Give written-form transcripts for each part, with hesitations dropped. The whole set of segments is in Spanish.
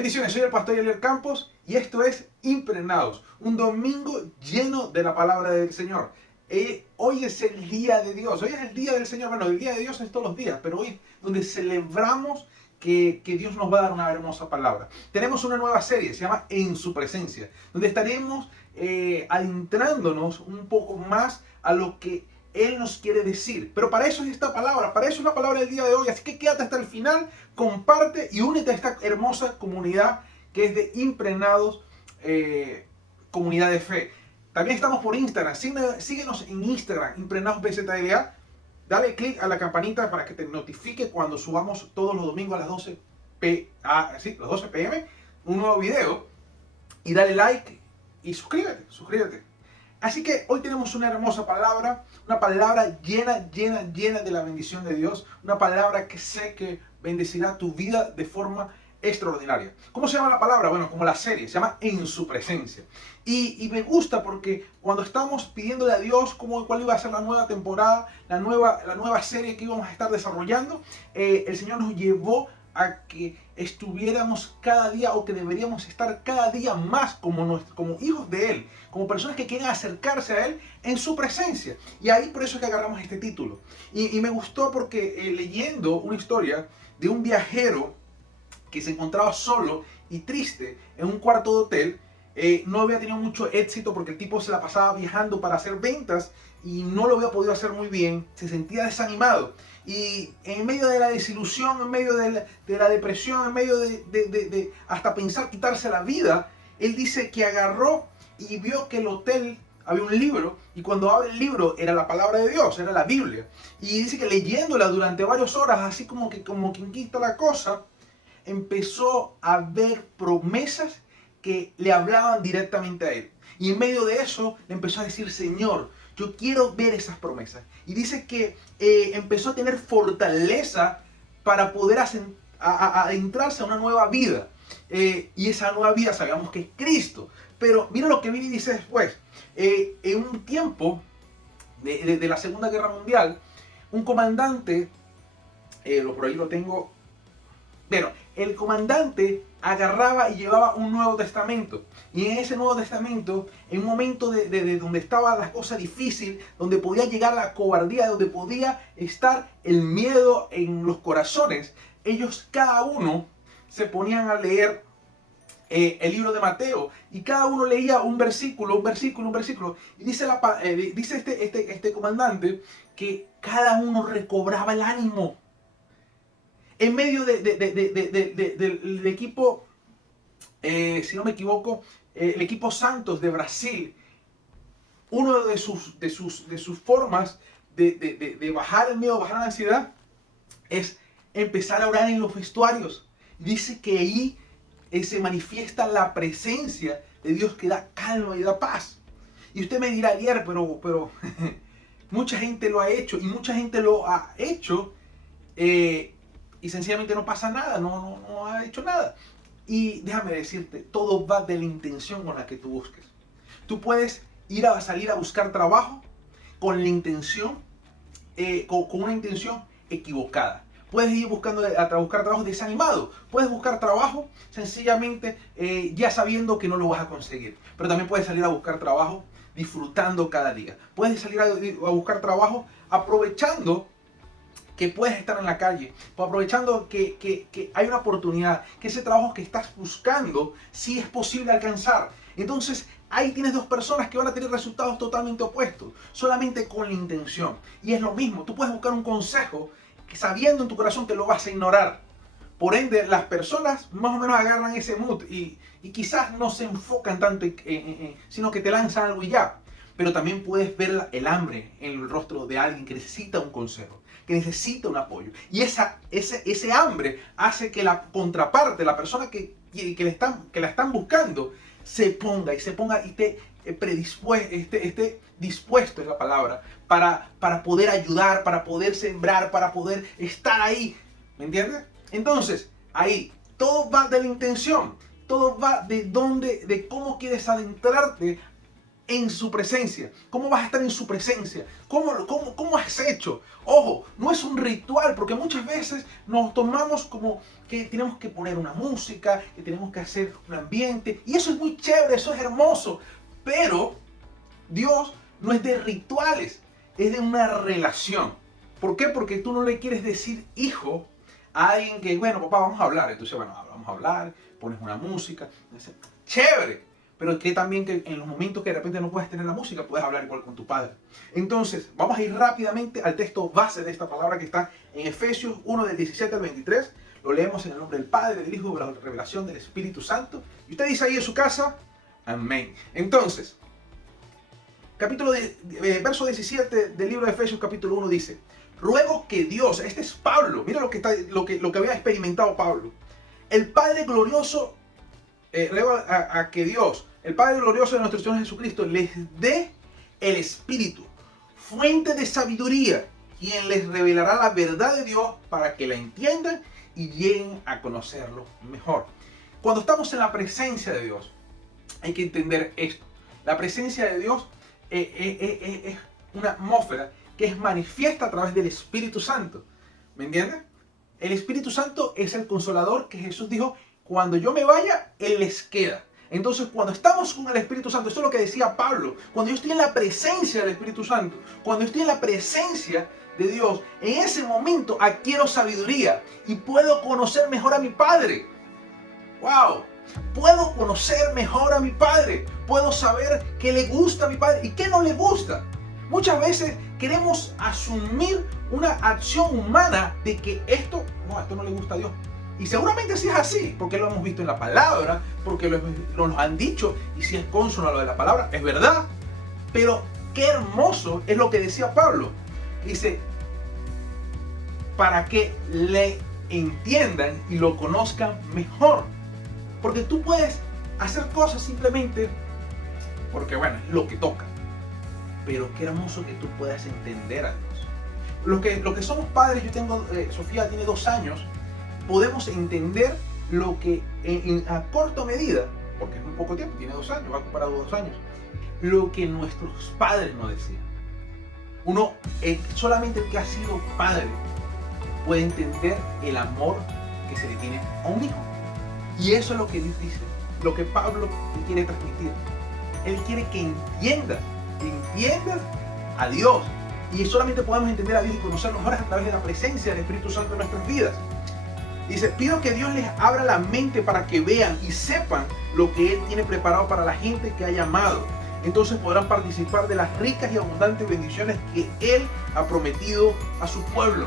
Bendiciones, soy el pastor Eliel Campos y esto es Impregnados, un domingo lleno de la palabra del Señor. Hoy es el día de Dios, hoy es el día del Señor. Bueno, el día de Dios es todos los días, pero hoy es donde celebramos que Dios nos va a dar una hermosa palabra. Tenemos una nueva serie, se llama En su presencia, donde estaremos adentrándonos un poco más a lo que Él nos quiere decir. Pero para eso es esta palabra, para eso es la palabra del día de hoy. Así que quédate hasta el final, comparte y únete a esta hermosa comunidad que es de Impregnados, comunidad de fe. También estamos por Instagram, síguenos en Instagram, Impregnados BZLA. Dale click a la campanita para que te notifique cuando subamos todos los domingos a las 12 p.m. un nuevo video. Y dale like y suscríbete. Así que hoy tenemos una hermosa palabra, una palabra llena de la bendición de Dios, una palabra que sé que bendecirá tu vida de forma extraordinaria. ¿Cómo se llama la palabra? Bueno, como la serie, se llama En su presencia. Y me gusta porque cuando estamos pidiéndole a Dios cuál iba a ser la nueva temporada, la nueva serie que íbamos a estar desarrollando, el Señor nos llevó a que estuviéramos cada día, o que deberíamos estar cada día más como hijos de Él, como personas que quieren acercarse a Él en su presencia. Y ahí por eso es que agarramos este título. Y me gustó porque leyendo una historia de un viajero que se encontraba solo y triste en un cuarto de hotel, no había tenido mucho éxito porque el tipo se la pasaba viajando para hacer ventas y no lo había podido hacer muy bien, se sentía desanimado. Y en medio de la desilusión, en medio de la depresión, en medio de hasta pensar quitarse la vida, él dice que agarró y vio que el hotel había un libro, y cuando abre el libro era la palabra de Dios, era la Biblia. Y dice que leyéndola durante varias horas, así como quien quita la cosa, empezó a ver promesas que le hablaban directamente a él. Y en medio de eso le empezó a decir: Señor, yo quiero ver esas promesas. Y dice que empezó a tener fortaleza para poder adentrarse a una nueva vida. Y esa nueva vida sabíamos que es Cristo. Pero mira lo que viene y dice después. En un tiempo de la Segunda Guerra Mundial, un comandante, por ahí lo tengo. Bueno, el comandante agarraba y llevaba un Nuevo Testamento. Y en ese Nuevo Testamento, en un momento de donde estaba la cosa difícil, donde podía llegar la cobardía, donde podía estar el miedo en los corazones, ellos cada uno se ponían a leer el libro de Mateo. Y cada uno leía un versículo. Y dice, este comandante que cada uno recobraba el ánimo. En medio del equipo, si no me equivoco, el equipo Santos de Brasil, uno de sus formas de bajar el miedo, bajar la ansiedad, es empezar a orar en los vestuarios. Dice que ahí se manifiesta la presencia de Dios que da calma y da paz. Y usted me dirá: ayer, pero mucha gente lo ha hecho, y mucha gente lo ha hecho y sencillamente no pasa nada, no ha hecho nada. Y déjame decirte, todo va de la intención con la que tú busques. Tú puedes salir a buscar trabajo con la intención, con una intención equivocada. Puedes ir buscar trabajo desanimado. Puedes buscar trabajo sencillamente ya sabiendo que no lo vas a conseguir. Pero también puedes salir a buscar trabajo disfrutando cada día. Puedes salir a buscar trabajo aprovechando que puedes estar en la calle, aprovechando que hay una oportunidad, que ese trabajo que estás buscando sí es posible alcanzar. Entonces ahí tienes dos personas que van a tener resultados totalmente opuestos, solamente con la intención. Y es lo mismo, tú puedes buscar un consejo que sabiendo en tu corazón que lo vas a ignorar. Por ende, las personas más o menos agarran ese mood y quizás no se enfocan tanto, sino que te lanzan algo y ya. Pero también puedes ver el hambre en el rostro de alguien que necesita un consejo, que necesita un apoyo. Y ese hambre hace que la contraparte, la persona que la están buscando, se ponga y esté dispuesto, es la palabra, para poder ayudar, para poder sembrar, para poder estar ahí. ¿Me entiendes? Entonces, ahí todo va de la intención, todo va de cómo quieres adentrarte en su presencia. ¿Cómo vas a estar en su presencia? ¿Cómo has hecho? Ojo, no es un ritual, porque muchas veces nos tomamos como que tenemos que poner una música, que tenemos que hacer un ambiente, y eso es muy chévere, eso es hermoso, pero Dios no es de rituales, es de una relación. ¿Por qué? Porque tú no le quieres decir hijo a alguien que, bueno, papá, vamos a hablar. Entonces, bueno, vamos a hablar, pones una música, chévere. Pero que también que en los momentos que de repente no puedes tener la música, puedes hablar igual con tu padre. Entonces, vamos a ir rápidamente al texto base de esta palabra que está en Efesios 1 del 17 al 23. Lo leemos en el nombre del Padre, del Hijo, de la revelación del Espíritu Santo. Y usted dice ahí en su casa, amén. Entonces, verso 17 del libro de Efesios capítulo 1 dice: ruego que Dios, este es Pablo, mira lo que había experimentado Pablo, el Padre glorioso, ruego a que Dios, el Padre glorioso de nuestro Señor Jesucristo, les dé el Espíritu, fuente de sabiduría, quien les revelará la verdad de Dios para que la entiendan y lleguen a conocerlo mejor. Cuando estamos en la presencia de Dios, hay que entender esto. La presencia de Dios es una atmósfera que es manifiesta a través del Espíritu Santo. ¿Me entiendes? El Espíritu Santo es el consolador que Jesús dijo: cuando yo me vaya, Él les queda. Entonces, cuando estamos con el Espíritu Santo, esto es lo que decía Pablo, cuando yo estoy en la presencia del Espíritu Santo, cuando estoy en la presencia de Dios, en ese momento adquiero sabiduría y puedo conocer mejor a mi Padre. ¡Wow! Puedo conocer mejor a mi Padre, puedo saber qué le gusta a mi Padre y qué no le gusta. Muchas veces queremos asumir una acción humana de que esto no le gusta a Dios. Y seguramente sí es así, porque lo hemos visto en la palabra, porque nos han dicho, y si es consono a lo de la palabra, es verdad. Pero qué hermoso es lo que decía Pablo. Dice, para que le entiendan y lo conozcan mejor. Porque tú puedes hacer cosas simplemente porque, bueno, es lo que toca. Pero qué hermoso que tú puedas entender a Dios. Los que somos padres, yo tengo, Sofía tiene 2 años, podemos entender lo que a corta medida, porque es muy poco tiempo, tiene 2 años, va comparado 2 años, lo que nuestros padres nos decían. Uno, solamente el que ha sido padre puede entender el amor que se le tiene a un hijo. Y eso es lo que Dios dice, lo que Pablo te quiere transmitir. Él quiere que entiendas a Dios. Y solamente podemos entender a Dios y conocerlo mejor a través de la presencia del Espíritu Santo en nuestras vidas. Dice, pido que Dios les abra la mente para que vean y sepan lo que Él tiene preparado para la gente que ha llamado. Entonces podrán participar de las ricas y abundantes bendiciones que Él ha prometido a su pueblo.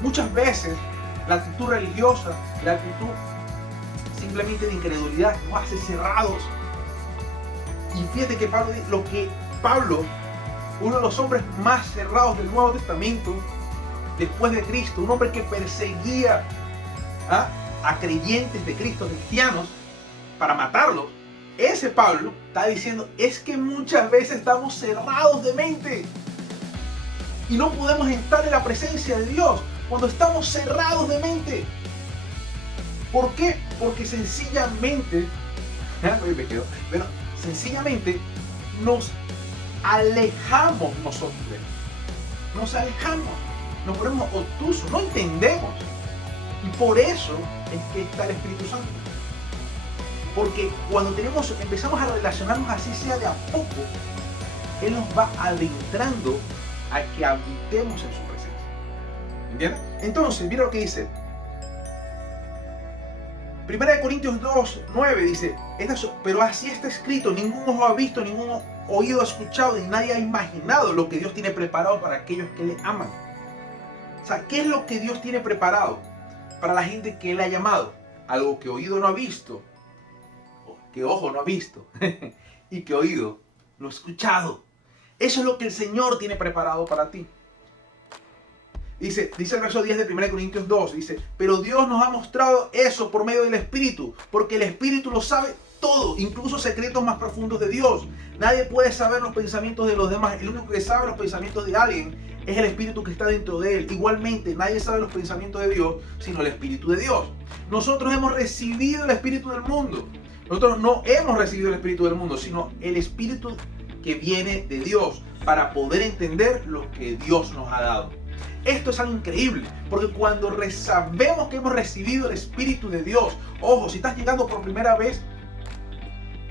Muchas veces la actitud religiosa, la actitud simplemente de incredulidad nos hace cerrados. Y fíjate que Pablo, uno de los hombres más cerrados del Nuevo Testamento, después de Cristo, un hombre que perseguía a creyentes de Cristo, cristianos, para matarlos, ese Pablo está diciendo, es que muchas veces estamos cerrados de mente y no podemos estar en la presencia de Dios cuando estamos cerrados de mente. ¿Por qué? Porque sencillamente, sencillamente nos alejamos nosotros de Él. Nos alejamos, nos ponemos obtusos, no entendemos. Y por eso es que está el Espíritu Santo. Porque cuando empezamos a relacionarnos así sea de a poco, Él nos va adentrando a que habitemos en su presencia. ¿Entiendes? Entonces, mira lo que dice. 1 Corintios 2, 9 dice, pero así está escrito, ningún ojo ha visto, ningún oído ha escuchado, ni nadie ha imaginado lo que Dios tiene preparado para aquellos que le aman. O sea, ¿qué es lo que Dios tiene preparado para la gente que Él ha llamado? Algo que oído no ha visto, que ojo no ha visto, y que oído no ha escuchado. Eso es lo que el Señor tiene preparado para ti. Dice el verso 10 de 1 Corintios 2, dice, pero Dios nos ha mostrado eso por medio del Espíritu, porque el Espíritu lo sabe todo, incluso secretos más profundos de Dios. Nadie puede saber los pensamientos de los demás, el único que sabe los pensamientos de alguien es el Espíritu que está dentro de él. Igualmente, nadie sabe los pensamientos de Dios, sino el Espíritu de Dios. Nosotros hemos recibido el Espíritu del mundo. Nosotros no hemos recibido el Espíritu del mundo, sino el Espíritu que viene de Dios para poder entender lo que Dios nos ha dado. Esto es algo increíble, porque cuando sabemos que hemos recibido el Espíritu de Dios, ojo, si estás llegando por primera vez,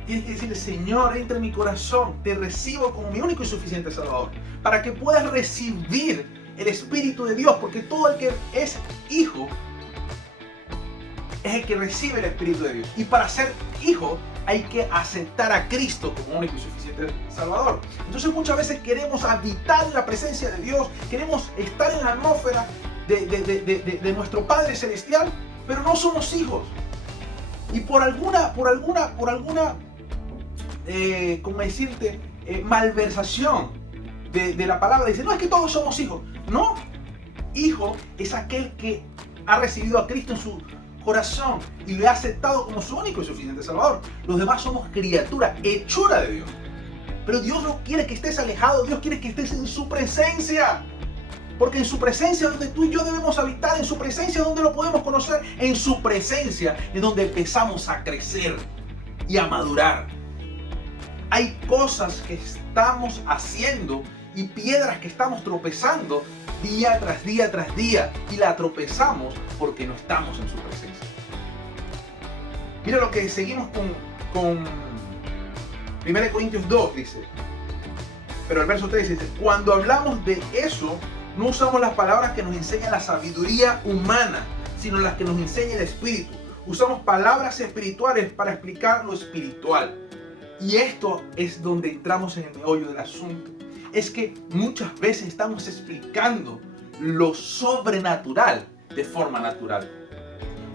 tienes que decirle: Señor, entra en mi corazón, te recibo como mi único y suficiente Salvador, para que puedas recibir el Espíritu de Dios, porque todo el que es hijo es el que recibe el Espíritu de Dios. Y para ser hijo hay que aceptar a Cristo como único y suficiente Salvador. Entonces muchas veces queremos habitar en la presencia de Dios, queremos estar en la atmósfera de nuestro Padre Celestial, pero no somos hijos. Y por alguna como decirte, malversación de la palabra, dice: no, es que todos somos hijos. No, hijo es aquel que ha recibido a Cristo en su corazón y le ha aceptado como su único y suficiente Salvador. Los demás somos criatura, hechura de Dios. Pero Dios no quiere que estés alejado, Dios quiere que estés en su presencia. Porque en su presencia es donde tú y yo debemos habitar, en su presencia es donde lo podemos conocer, en su presencia es donde empezamos a crecer y a madurar. Hay cosas que estamos haciendo y piedras que estamos tropezando día tras día tras día, y la tropezamos porque no estamos en su presencia. Mira lo que seguimos con 1 Corintios 2, dice. Pero el verso 3 dice: cuando hablamos de eso, no usamos las palabras que nos enseña la sabiduría humana, sino las que nos enseña el Espíritu. Usamos palabras espirituales para explicar lo espiritual. Y esto es donde entramos en el meollo del asunto. Es que muchas veces estamos explicando lo sobrenatural de forma natural.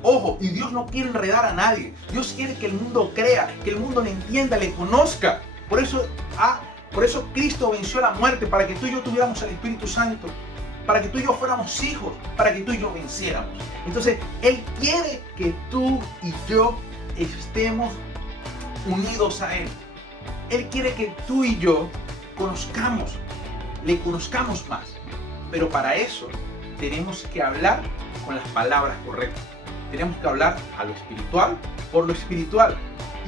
Ojo, y Dios no quiere enredar a nadie. Dios quiere que el mundo crea, que el mundo le entienda, le conozca. Por eso Cristo venció la muerte, para que tú y yo tuviéramos el Espíritu Santo, para que tú y yo fuéramos hijos, para que tú y yo venciéramos. Entonces, Él quiere que tú y yo estemos unidos a Él. Él quiere que tú y yo le conozcamos más. Pero para eso tenemos que hablar con las palabras correctas. Tenemos que hablar a lo espiritual por lo espiritual,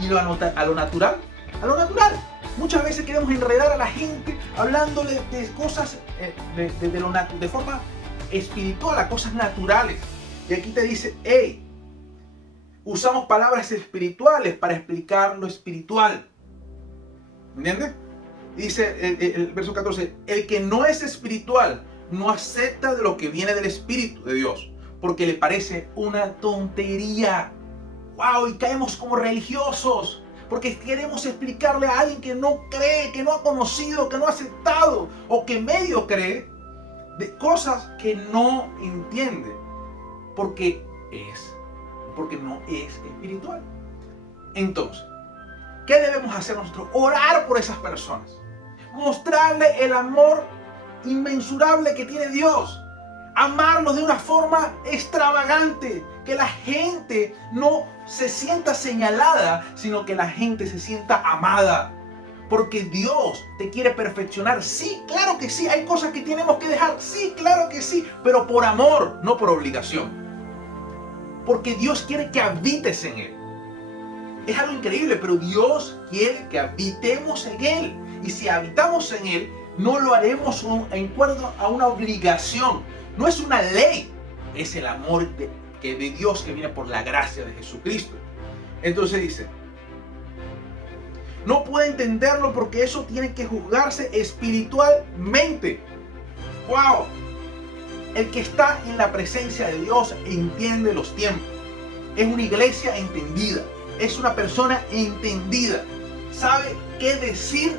y a lo natural, a lo natural. Muchas veces queremos enredar a la gente hablándole de cosas de forma espiritual, a cosas naturales. Y aquí te dice: hey, usamos palabras espirituales para explicar lo espiritual. ¿Me entiendes? Dice el verso 14: el que no es espiritual no acepta de lo que viene del Espíritu de Dios, porque le parece una tontería. ¡Wow! Y caemos como religiosos, porque queremos explicarle a alguien que no cree, que no ha conocido, que no ha aceptado, o que medio cree, de cosas que no entiende, porque no es espiritual. Entonces, ¿qué debemos hacer nosotros? Orar por esas personas, mostrarle el amor inmensurable que tiene Dios, amarlos de una forma extravagante, que la gente no se sienta señalada, sino que la gente se sienta amada, porque Dios te quiere perfeccionar. Sí, claro que sí, hay cosas que tenemos que dejar, sí, claro que sí, pero por amor, no por obligación, porque Dios quiere que habites en Él. Es algo increíble, pero Dios quiere que habitemos en Él, y si habitamos en Él, no lo haremos en acuerdo a una obligación. No es una ley, es el amor de Dios que viene por la gracia de Jesucristo. Entonces dice: no puede entenderlo porque eso tiene que juzgarse espiritualmente. ¡Wow! El que está en la presencia de Dios entiende los tiempos. Es una iglesia entendida. Es una persona entendida. Sabe qué decir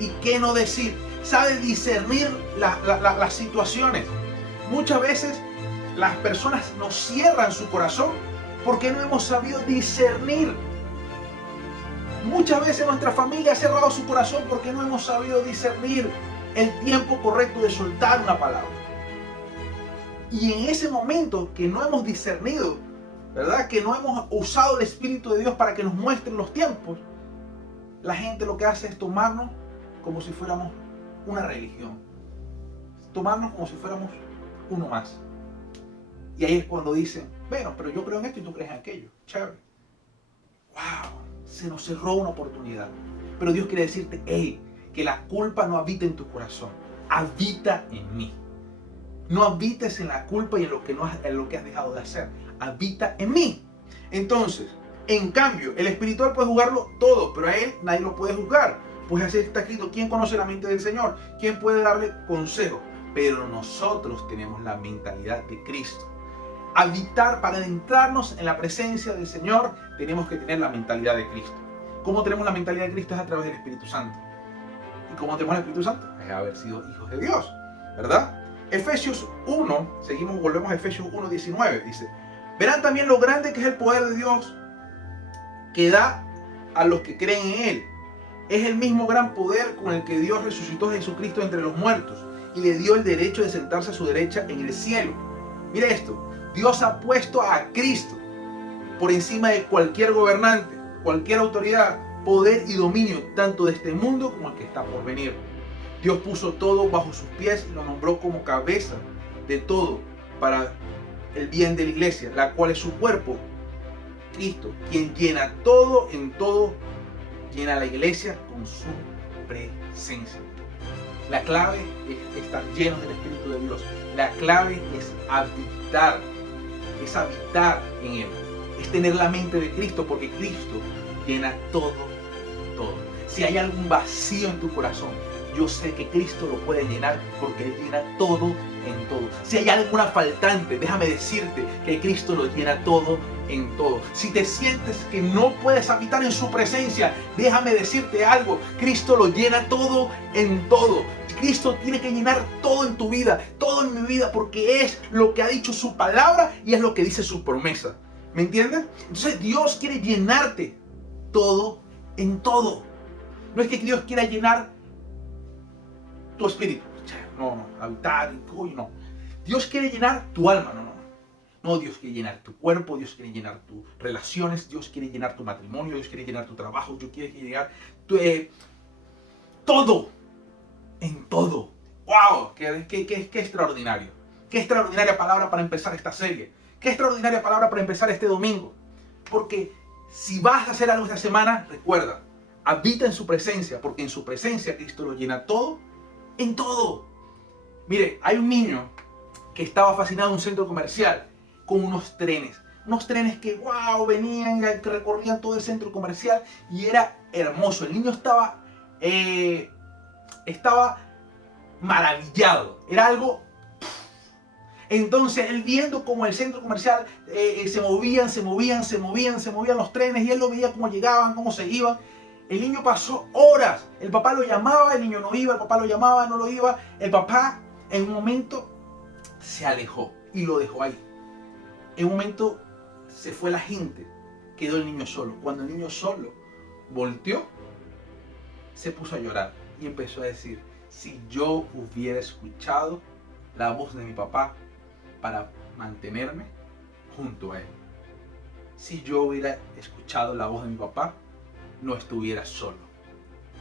y qué no decir. Sabe discernir las situaciones. Muchas veces las personas nos cierran su corazón porque no hemos sabido discernir. Muchas veces nuestra familia ha cerrado su corazón porque no hemos sabido discernir el tiempo correcto de soltar una palabra. Y en ese momento que no hemos discernido, ¿verdad? Que no hemos usado el Espíritu de Dios para que nos muestren los tiempos, la gente lo que hace es tomarnos como si fuéramos una religión. Tomarnos como si fuéramos uno más. Y ahí es cuando dicen: bueno, pero yo creo en esto y tú crees en aquello. Chévere. ¡Wow! Se nos cerró una oportunidad. Pero Dios quiere decirte: hey, que la culpa no habita en tu corazón, habita en mí. No habites en la culpa y en lo que has dejado de hacer, habita en mí. Entonces, en cambio, el espiritual puede juzgarlo todo, pero a él nadie lo puede juzgar. Pues así está escrito: ¿quién conoce la mente del Señor? ¿Quién puede darle consejo? Pero nosotros tenemos la mentalidad de Cristo. Para adentrarnos en la presencia del Señor, tenemos que tener la mentalidad de Cristo. ¿Cómo tenemos la mentalidad de Cristo? Es a través del Espíritu Santo. ¿Y cómo tenemos el Espíritu Santo? Es haber sido hijos de Dios, ¿verdad? Efesios 1, volvemos a Efesios 1, 19, dice: verán también lo grande que es el poder de Dios que da a los que creen en Él. Es el mismo gran poder con el que Dios resucitó a Jesucristo entre los muertos y le dio el derecho de sentarse a su derecha en el cielo. Mira esto: Dios ha puesto a Cristo por encima de cualquier gobernante, cualquier autoridad, poder y dominio, tanto de este mundo como el que está por venir. Dios puso todo bajo sus pies y lo nombró como cabeza de todo para el bien de la iglesia, la cual es su cuerpo, Cristo, quien llena todo en todo, llena a la iglesia con su presencia. La clave es estar llenos del Espíritu de Dios. La clave es habitar en Él. Es tener la mente de Cristo, porque Cristo llena todo. Si hay algún vacío en tu corazón, yo sé que Cristo lo puede llenar, porque Él llena todo en todo. Si hay alguna faltante, déjame decirte que Cristo lo llena todo en todo. Si te sientes que no puedes habitar en su presencia, déjame decirte algo: Cristo lo llena todo en todo. Cristo tiene que llenar todo en tu vida, todo en mi vida, porque es lo que ha dicho su palabra y es lo que dice su promesa. ¿Me entiendes? Entonces Dios quiere llenarte todo en todo. No es que Dios quiera llenar tu espíritu, no, habitar, no. Dios quiere llenar tu alma, no, Dios quiere llenar tu cuerpo, Dios quiere llenar tus relaciones, Dios quiere llenar tu matrimonio, Dios quiere llenar tu trabajo, Dios quiere llenar todo, en todo. ¡Wow! ¡Qué extraordinario! ¡Qué extraordinaria palabra para empezar esta serie! ¡Qué extraordinaria palabra para empezar este domingo! Porque si vas a hacer algo esta semana, recuerda, habita en su presencia, porque en su presencia Cristo lo llena todo en todo. Mire, hay un niño que estaba fascinado en un centro comercial con unos trenes que wow, venían, que recorrían todo el centro comercial y era hermoso. El niño estaba maravillado, era algo. Entonces él, viendo como el centro comercial se movían los trenes, y él lo veía cómo llegaban, cómo se iban. El niño pasó horas. El papá lo llamaba, el niño no iba, el papá lo llamaba, no lo iba. El papá en un momento se alejó y lo dejó ahí. En un momento se fue la gente, quedó el niño solo. Cuando el niño solo volteó, se puso a llorar y empezó a decir: si yo hubiera escuchado la voz de mi papá para mantenerme junto a él, si yo hubiera escuchado la voz de mi papá, no estuviera solo.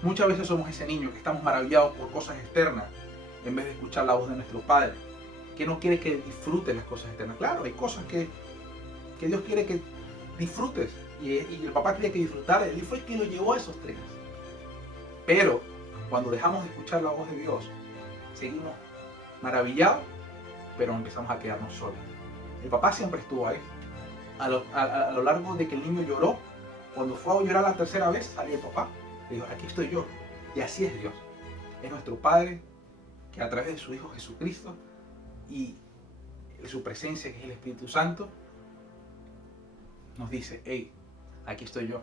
Muchas veces somos ese niño que estamos maravillados por cosas externas en vez de escuchar la voz de nuestro Padre, que no quiere que disfrutes las cosas externas. Claro, hay cosas que Dios quiere que disfrutes, y el papá quería que disfrutara. Él fue quien lo llevó a esos trenes. Pero cuando dejamos de escuchar la voz de Dios, seguimos maravillados, pero empezamos a quedarnos solos. El papá siempre estuvo ahí. A lo largo de que el niño lloró, cuando fue a llorar la tercera vez, salió el papá. Le dijo: aquí estoy yo. Y así es Dios. Es nuestro Padre, que a través de su Hijo Jesucristo y de su presencia, que es el Espíritu Santo, nos dice: hey, aquí estoy yo.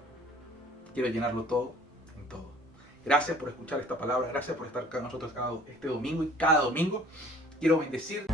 Quiero llenarlo todo en todo. Gracias por escuchar esta palabra. Gracias por estar con nosotros este domingo y cada domingo. Quiero bendecir.